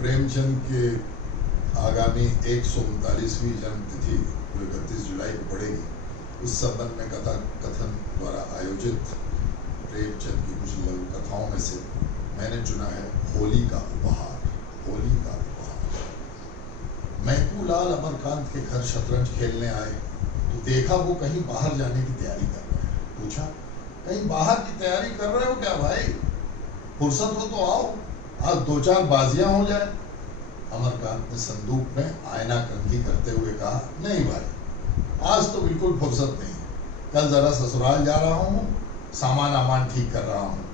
प्रेमचंद के आगामी 139वीं जन्मतिथि जो 31 जुलाई को पड़ेगी, उस संबंध में कथा कथन द्वारा आयोजित प्रेमचंद की कुछ लघु कथाओं में से मैंने चुना है होली का उपहार। होली का उपहार। महबूलाल अमरकांत के घर शतरंज खेलने आए तो देखा वो कहीं बाहर जाने की तैयारी कर रहे हैं। पूछा, कहीं बाहर की तैयारी कर रहे हो क्या भाई? फुर्सत हो तो आओ, आज 2-4 बाजियां हो जाए। अमरकांत ने संदूक में आईना कंघी करते हुए कहा, नहीं भाई, आज तो बिल्कुल फुर्सत नहीं, कल जरा ससुराल जा रहा हूँ, सामान आमान ठीक कर रहा हूँ।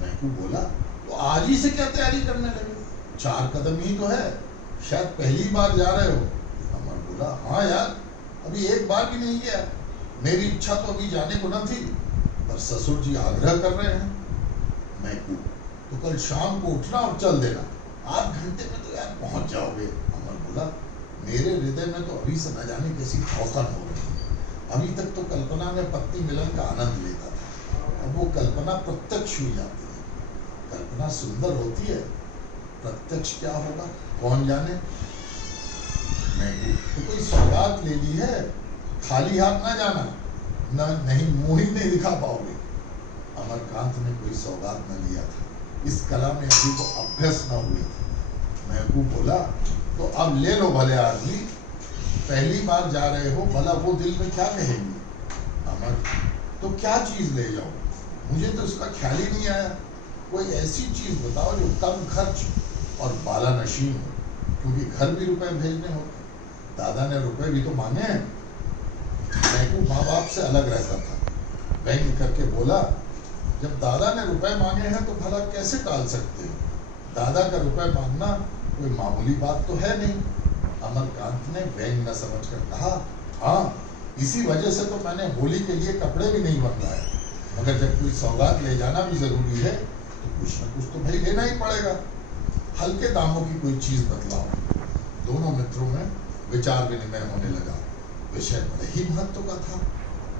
महबूब बोला, तो आज ही से क्या तैयारी करने लगे? 4 कदम ही तो है, शायद पहली बार जा रहे हो। अमर बोला, हाँ यार, अभी एक बार भी नहीं गया। मेरी इच्छा तो अभी जाने को न थी, पर ससुर जी आग्रह कर रहे हैं। महबूब, तो कल शाम को उठना और चल देना, 8 घंटे में तो यार पहुंच जाओगे। अमर बोला, मेरे हृदय में तो अभी से न जाने कैसी खौफन हो रही है। अभी तक तो कल्पना में पत्नी मिलन का आनंद लेता था, अब वो कल्पना प्रत्यक्ष हुई जाती है। कल्पना सुंदर होती है, प्रत्यक्ष क्या होगा कौन जाने। तो कोई सौगात ले ली है, खाली हाथ ना जाना, नहीं मुंह ही नहीं दिखा पाओगे। अमरकांत ने कोई सौगात न लिया था, इस कला में अभी तो अभ्यस्त न हुई थी। महबूब बोला, तो अब ले लो भले आदमी, पहली बार जा रहे हो, भला वो दिल में क्या कहेंगे। अमर, तो क्या चीज ले जाओ? मुझे तो इसका ख्याल ही नहीं आया। कोई ऐसी चीज बताओ जो कम खर्च और बाला नशीन हो, क्योंकि घर भी रुपए भेजने होते। दादा ने रुपए भी तो मांगे हैं। महबूब माँ बाप से अलग रहता था, व्यंग्य करके बोला, जब दादा ने रुपए मांगे हैं तो भला कैसे टाल सकते हो? दादा का रुपए मांगना कोई मामूली बात तो है नहीं। अमरकांत ने व्यंग्य न समझकर कहा, हाँ, इसी वजह से तो मैंने होली के लिए कपड़े भी नहीं मंगवाए। मगर जब कोई सौगात ले जाना भी जरूरी है तो कुछ न कुछ तो भाई लेना ही पड़ेगा। हल्के दामों की कोई चीज बतलाओ। दोनों मित्रों में विचार विनिमय होने लगा। विषय बड़े ही महत्व का था।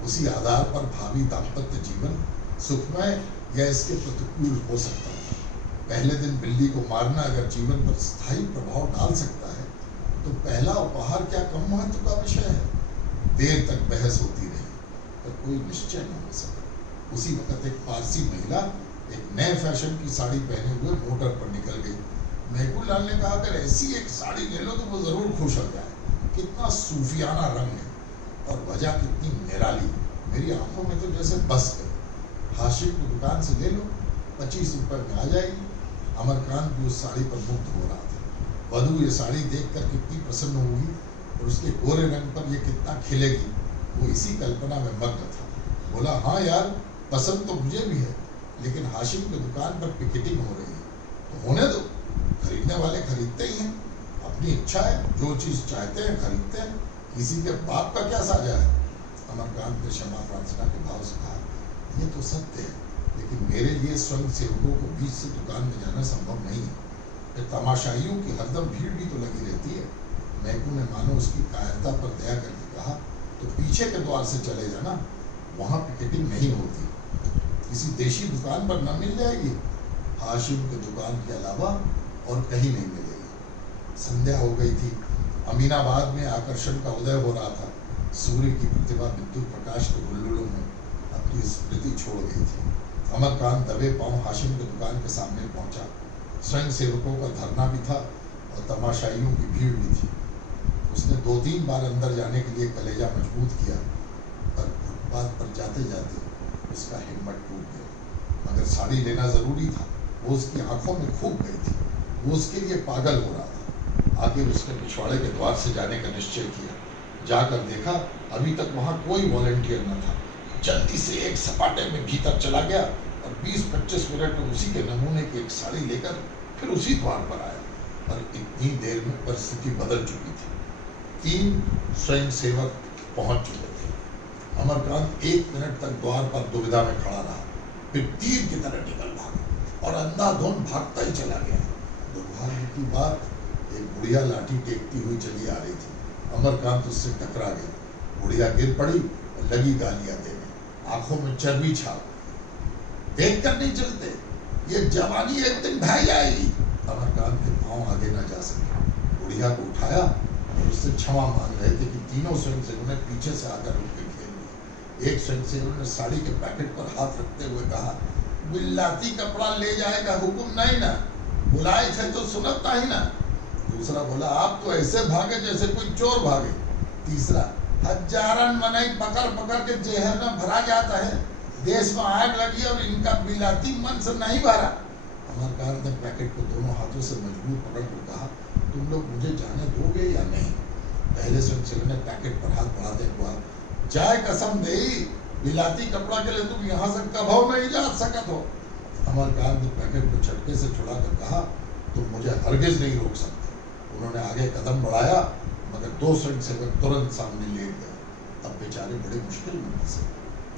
उसी आधार पर भावी दाम्पत्य जीवन सुखमय या इसके प्रतिकूल हो सकता था। पहले दिन बिल्ली को मारना अगर जीवन पर स्थायी प्रभाव डाल सकता है तो पहला उपहार क्या कम महत्व का विषय है। देर तक बहस होती रही पर कोई निश्चय न हो सका। उसी वक्त एक पारसी महिला एक नए फैशन की साड़ी पहने हुए मोटर पर निकल गई। महबूबलाल ने कहा, अगर ऐसी एक साड़ी ले लो तो वो जरूर खुश हो जाए। कितना सूफियाना रंग है और वजह कितनी निराली, मेरी आंखों में तो जैसे बस गई। हाशिम की दुकान से ले लो, 25 रुपए में आ जाएगी। अमरकांत भी उस साड़ी पर मुग्ध हो रहा था। वधू ये साड़ी देखकर कितनी प्रसन्न होगी और उसके गोरे रंग पर ये कितना खिलेगी, वो इसी कल्पना में मग्न था। बोला, हाँ यार, पसंद तो मुझे भी है, लेकिन हाशिम की दुकान पर पिकेटिंग हो रही है तो होने दो, खरीदने वाले खरीदते ही हैं। अपनी इच्छा है, जो चीज चाहते हैं खरीदते हैं, किसी के बाप का क्या साझा है। अमरकांत ने क्षमा प्रार्थना के भाव से कहा, ये तो सत्य है, लेकिन मेरे लिए स्वयं सेवकों को बीच से दुकान में जाना संभव नहीं है। फिर तमाशाइयों की हरदम भीड़ भी तो लगी रहती है। महबूब ने मानो उसकी कायरता पर दया करके कहा, तो पीछे के द्वार से चले जाना, वहां पिकेटिंग नहीं होती। किसी देशी दुकान पर न मिल जाएगी, हाशिम की दुकान के अलावा और कहीं नहीं मिलेगी। संध्या हो गई थी। अमीनाबाद में आकर्षण का उदय हो रहा था। सूर्य की प्रतिभा विद्युत प्रकाश के हुल्लुलों में अपनी स्मृति छोड़ गई थी। अमरकांत दबे पांव हाशिम की दुकान के सामने पहुंचा। स्वयं सेवकों का धरना भी था और तमाशाइयों की भीड़ भी थी। उसने 2-3 बार अंदर जाने के लिए कलेजा मजबूत किया, पर फुटपाथ पर जाते जाते उसका हिम्मत टूट गया। मगर साड़ी लेना जरूरी था, वो उसकी आंखों में खूब गई थी। वो उसके लिए पागल हो रहा था। आगे उसने पिछवाड़े के द्वार से जाने का निश्चय किया। जाकर देखा, अभी तक वहां कोई वॉलंटियर न था। जल्दी से एक सपाटे में भीतर चला गया और 20-25 मिनट में उसी के नमूने की एक साड़ी लेकर फिर उसी द्वार पर आया। पर इतनी देर में परिस्थिति बदल चुकी थी। 3 स्वयं सेवक पहुंच चुके थे। अमरकांत 1 मिनट तक द्वार पर दुविधा में खड़ा रहा, फिर तीर की तरह निकल भागा और अंधाधुंध भागता ही चला गया। दुर्भाग्य की बात, एक बुढ़िया लाठी टेकती हुई चली आ रही थी। अमरकांत उससे टकरा गया। बुढ़िया गिर पड़ी और लगी गालियां देने, आंखों में चर्बी छाप। देखकर नहीं चलते, ये जवानी एक दिन ढह जाएगी। अमरकांत के पांव पांव आगे ना जा सके। बुढ़िया को उठाया और उससे क्षमा मांग रहे थे कि तीनों स्वयंसेवकों ने पीछे से आकर उनके घेर लिया। एक स्वयंसेवक ने साड़ी के पैकेट पर हाथ रखते हुए कहा, बिलाती कपड़ा ले जाएगा हुक्म नहीं ना, बुलाए थे तो सुनता ही ना। दूसरा बोला, आप तो ऐसे भागे जैसे कोई चोर भागे। तीसरा, हजारन मनई पकड़ पकड़ के जेहर में भरा जाता है, देश में आग लगी और इनका बिलाती मन से नहीं भरा। अमरकांत ने पैकेट को दोनों हाथों से मजबूत पकड़ कर कहा, तुम लोग मुझे जाने दोगे या नहीं? पहले स्वयंसेवक ने पैकेट पर हाथ बढ़ाते हुआ, जाए कसम दे, बिलाती कपड़ा के लिए तुम यहाँ से कभो नहीं जा सकत हो। अमरकांत ने पैकेट को झटके से छुड़ाकर कहा, तुम मुझे हरगिज नहीं रोक सकते। उन्होंने आगे कदम बढ़ाया मगर दो स्वयंसेवक तुरंत सामने लेट गए। अब बेचारे बड़े मुश्किल में फंसे।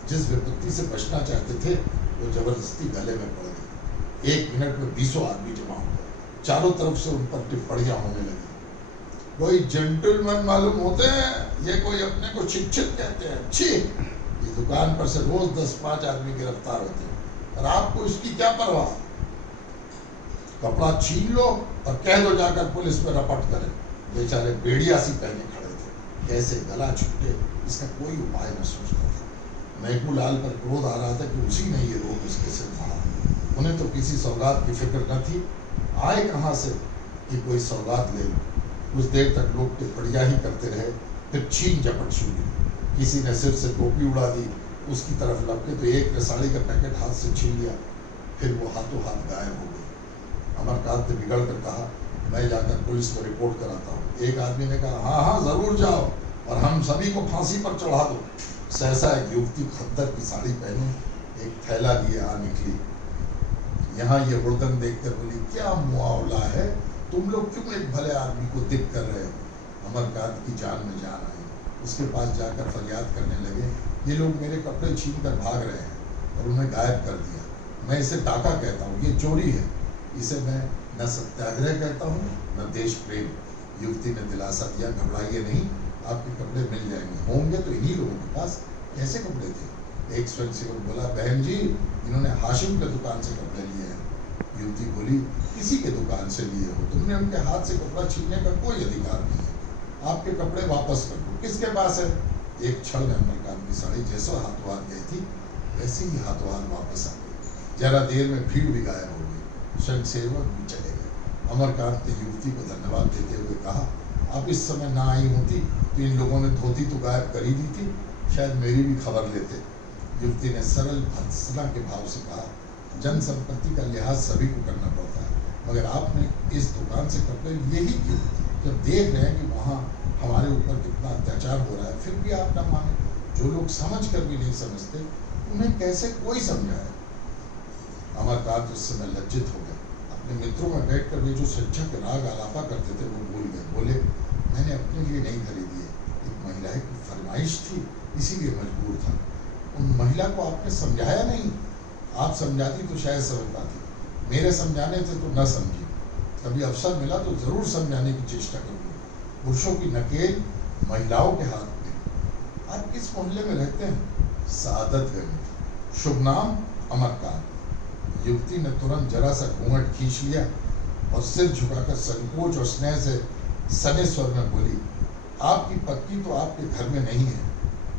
जिस विपत्ति से बचना चाहते थे वो जबरदस्ती गले में पड़ गई। 1 मिनट में 20 आदमी जमा हो गए। चारों तरफ से उन पर टिप्पणियां होने लगी। कोई जेंटलमैन मालूम होते हैं, ये कोई अपने को शिक्षित कहते हैं। छी, ये दुकान पर से रोज 10-5 आदमी गिरफ्तार होते हैं और आपको इसकी क्या परवाह? कपड़ा छीन लो और कह दो जाकर पुलिस में रपट करें। बेचारे बेड़िया सी पहने खड़े थे, कैसे गला छूटे इसका कोई उपाय न सोचता था। महबूब लाल पर क्रोध आ रहा था कि उसी ने ये रोग उसके सिर फाड़ा। उन्हें तो किसी सौगात की फिक्र न थी, आए कहाँ से कि कोई सौगात ले लो। कुछ देर तक लोग टिप्पणियां ही करते रहे, फिर छीन झपट शुरू हुई। किसी ने सिर से टोपी उड़ा दी, उसकी तरफ लपके तो एक ने साड़ी का पैकेट हाथ से छीन लिया, फिर वो हाथों हाथ गायब हो गई। अमरकांत ने बिगड़ कर कहा, मैं जाकर पुलिस को रिपोर्ट कराता हूँ। एक आदमी ने कहा, हाँ हाँ जरूर जाओ और हम सभी को फांसी पर चढ़ा दो। सहसा एक युवती खद्दर की साड़ी पहने एक थैला लिए आ निकली। यहाँ ये हुड़दंग देखकर बोली, क्या मुआवला है, तुम लोग क्यों एक भले आदमी को दिख कर रहे हो? अमरकांत की जान में जान आई। उसके पास जाकर फरियाद करने लगे, ये लोग मेरे कपड़े छीन कर भाग रहे हैं और उन्हें गायब कर दिया। मैं इसे डाका कहता हूँ, ये चोरी है। इसे मैं न सत्याग्रह कहता हूँ न देश प्रेम। युवती ने दिलासा दिया, घबराइए नहीं, आपके कपड़े मिल जाएंगे। होंगे तो इन्हीं लोगों के पास। कैसे कपड़े थे? एक स्वयंसेवक बोला, बहन जी, इन्होंने हाशिम के दुकान से कपड़े लिए हैं। युवती बोली, किसी के दुकान से लिए हो? तुमने उनके हाथ से कपड़ा छीनने का कोई अधिकार नहीं है। आपके कपड़े वापस कर दो। किसके पास है? एक क्षण में अमरकांत की साड़ी जैसे हाथों हाथ गई थी वैसे ही हाथों हाथ वापस आ गई। जरा देर में भीड़ भी गायब हो गई, स्वयंसेवक भी चले गए। अमरकांत ने युवती को धन्यवाद देते हुए कहा, आप इस समय ना आई होती तो इन लोगों ने धोती तो गायब कर ही दी थी, शायद मेरी भी खबर लेते। युवती ने सरल भर्त्सना के भाव से कहा, जन संपत्ति का लिहाज सभी को करना पड़ता है, मगर आपने इस दुकान से कपड़े लिए ही क्यों? जब देख रहे हैं कि वहाँ हमारे ऊपर कितना अत्याचार हो रहा है, फिर भी आप ना माने। जो लोग समझ कर भी नहीं समझते उन्हें कैसे कोई समझाए? अमरकांत उस समय लज्जित हो गए। अपने मित्रों में बैठकर वे जो सच्चा के राग आलापा करते थे वो भूल गए। बोले, मैंने अपने लिए नहीं खरीदी है, एक महिला की फरमाइश थी, इसीलिए मजबूर था। उन महिला को आपने समझाया नहीं? आप समझाती तो शायद समझ पाती, मेरे समझाने से तो न समझी। कभी अवसर मिला तो जरूर समझाने की चेष्टा करूँगी। पुरुषों की नकेल महिलाओं के हाथ में। आप किस मोहल्ले में रहते हैं? सादतगंज। शुभ नाम? अमरकांत। युवती ने तुरंत जरा सा घूंघट खींच लिया और सिर झुकाकर संकोच और स्नेह से सने स्वर में बोली, आपकी पत्नी तो आपके घर में नहीं है,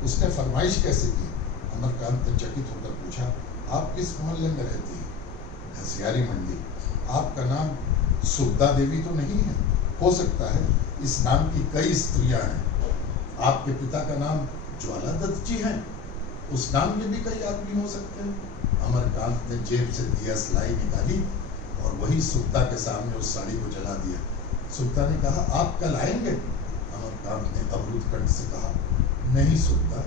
उसने फरमाइश कैसे की? अमरकांत ने चकित होकर पूछा, आप किस मोहल्ले में रहती हैं? घसियारी मंडी। आपका नाम सुखदा देवी तो नहीं है? हो सकता है, इस नाम की कई स्त्रियां हैं। आपके पिता का नाम ज्वाला दत्त जी है? उस नाम के भी कई आदमी हो सकते हैं। अमरकांत ने जेब से दिया स्लाई निकाली और वही सुखदा के सामने उस साड़ी को जला दिया। सुखदा ने कहा, आप कल आएंगे? अमरकांत ने अवरुद्ध कंठ से कहा, नहीं सुखदा,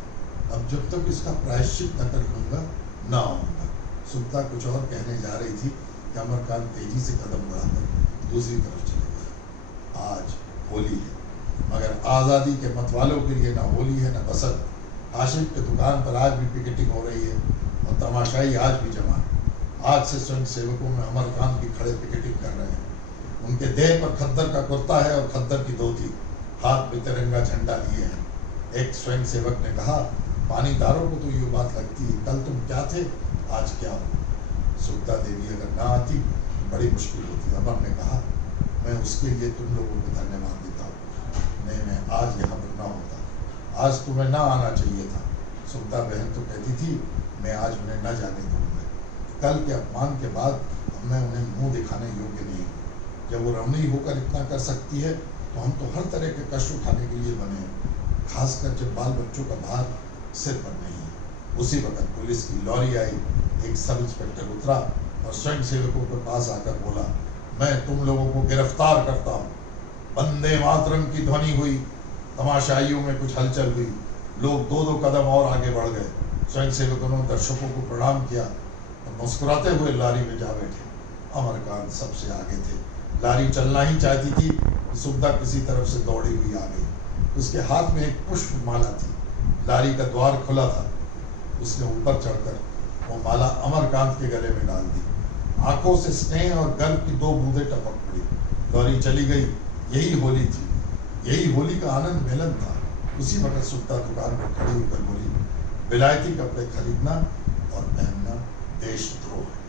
अब जब तक इसका प्रायश्चित न कर लूंगा न आऊंगा। सुखदा कुछ और कहने जा रही थी कि अमरकांत तेजी से कदम बढ़ाकर दूसरी तरफ चले गए। आज होली है, मगर आज़ादी के मतवालों के लिए न होली है न बसंत। हाशिम के दुकान पर आज भी पिकेटिंग हो रही है और तमाशाई आज भी जमा है। आज से स्वयं सेवकों में अमरकांत भी खड़े पिकेटिंग कर रहे हैं। उनके देह पर खद्दर का कुर्ता है और खद्दर की धोती, हाथ में तिरंगा झंडा लिए हैं। एक स्वयं सेवक ने कहा, पानीदारों को तो ये बात लगती है, कल तुम क्या थे आज क्या हो। सुखदा देवी अगर ना आती बड़ी मुश्किल होती। अमर ने कहा, मैं उसके लिए तुम लोगों को धन्यवाद देता हूँ। नहीं, मैं आज यहाँ पर ना होता, आज तुम्हें ना आना चाहिए था। सुमता बहन तो कहती थी मैं आज उन्हें न जाने दूंगा। कल के अपमान के बाद अब मैं उन्हें मुंह दिखाने योग्य नहीं हूँ। जब वो रमणी होकर इतना कर सकती है तो हम तो हर तरह के कष्ट उठाने के लिए बने हैं, खासकर जब बाल बच्चों का भार सिर पर नहीं है। उसी वक्त पुलिस की लॉरी आई, एक सब इंस्पेक्टर उतरा और स्वयं सेवकों के पास आकर बोला, मैं तुम लोगों को गिरफ्तार करता हूँ। वंदे मातरम की ध्वनि हुई, तमाशाइयों में कुछ हलचल हुई, लोग दो दो कदम और आगे बढ़ गए। स्वयं सेवकों ने दर्शकों को प्रणाम किया और मुस्कुराते हुए लारी में जा बैठे। अमरकांत सबसे आगे थे। लारी चलना ही चाहती थी कि सुमता किसी तरफ से दौड़ी हुई आ गई। उसके हाथ में एक पुष्प माला थी। लारी का द्वार खुला था। उसने ऊपर चढ़कर वो माला अमरकांत के गले में डाल दी। आंखों से स्नेह और गर्व की दो बूंदें टपक पड़ी। लॉरी चली गई। यही होली थी, यही होली का आनंद मिलन था। उसी वक्त सुमता दुकान पर खड़ी होकर बोली, विलायती कपड़े खरीदना और पहनना देशद्रोह है।